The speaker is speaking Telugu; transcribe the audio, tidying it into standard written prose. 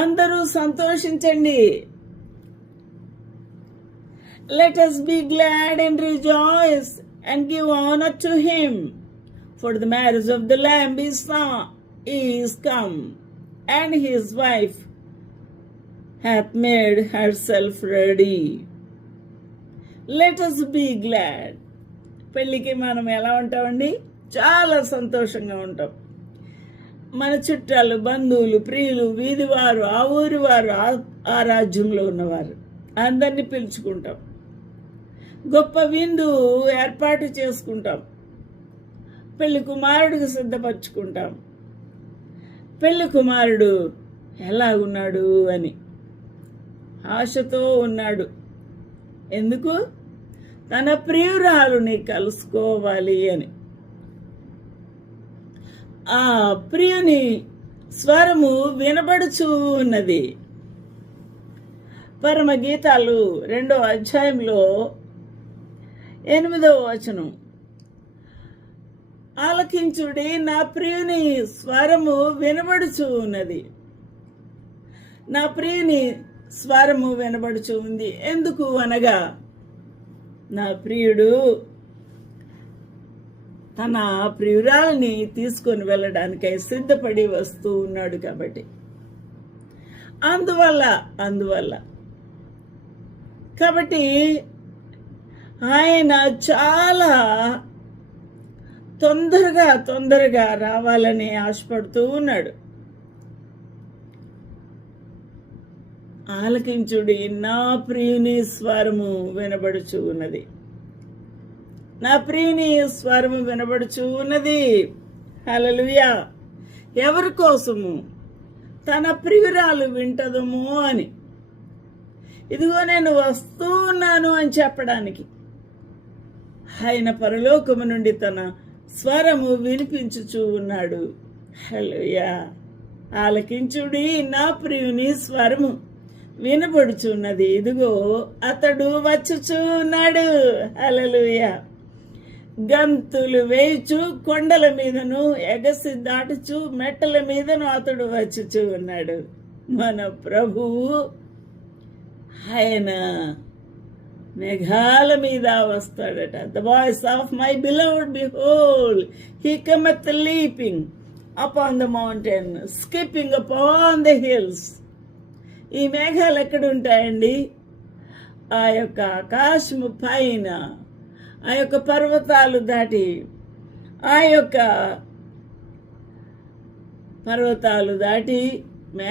అందరూ సంతోషించండి. Let us be glad and rejoice and give honor to him, for the marriage of the Lamb is come, and his wife hath made herself ready. Let us be glad. పెళ్ళికి మనం ఎలా ఉంటామండి? చాలా సంతోషంగా ఉంటాం. మన చుట్టాలు, బంధువులు, ప్రియులు, వీధివారు, ఆ ఊరి వారు, ఆ రాజ్యంలో ఉన్నవారు అందరినీ పిలుచుకుంటాం. గొప్ప విందు ఏర్పాటు చేసుకుంటాం. పెళ్లి కుమారుడికి సిద్ధపరచుకుంటాం. పెళ్లి కుమారుడు ఎలాగున్నాడు అని ఆశతో ఉన్నాడు. ఎందుకు? తన ప్రియురాలుని కలుసుకోవాలి అని. ఆ ప్రియుని స్వరము వినబడుచూ ఉన్నది. పరమగీతాలు 2వ అధ్యాయంలో 8వ వచనం, ఆలకించుడి, నా ప్రియుని స్వరము వినబడుచూ ఉన్నది. నా ప్రియుని స్వరము వినబడుచూ ఉంది. ఎందుకు అనగా నా ప్రియుడు తన ప్రియురాల్ని తీసుకొని వెళ్ళడానికై సిద్ధపడి వస్తూ ఉన్నాడు కాబట్టి. అందువల్ల కాబట్టి ఆయన చాలా తొందరగా రావాలని ఆశపడుతూ ఉన్నాడు. ఆలకించుడి, నా ప్రియుని స్వరము వినబడుచు ఉన్నది. నా ప్రియుని స్వరము వినబడుచు ఉన్నది. హల్లెలూయా. ఎవరి కోసము? తన ప్రియురాలు వింటదము అని. ఇదిగో నేను వస్తూ ఉన్నాను అని చెప్పడానికి ఆయన పరలోకము నుండి తన స్వరము వినిపించుచూ ఉన్నాడు. హల్లెలూయా. ఆలకించుడి, నా ప్రియుని స్వరము వినబడుచున్నది. ఇదిగో అతడు వచ్చుచూ ఉన్నాడు. హల్లెలూయా. గంతులు వేయుచు కొండల మీదను ఎగసి దాటుచు మెట్టల మీదను అతడు వచ్చుచూ ఉన్నాడు. మన ప్రభువు ఆయన మేఘాల మీద వస్తాడట. The voice of my beloved behold he cometh leaping upon the mountain, skipping upon the hills. ఈ మేఘాలు ఎక్కడుంటాయండి? ఆ యొక్క ఆకాశము పైన, ఆ యొక్క పర్వతాలు దాటి, ఆ యొక్క పర్వతాలు దాటి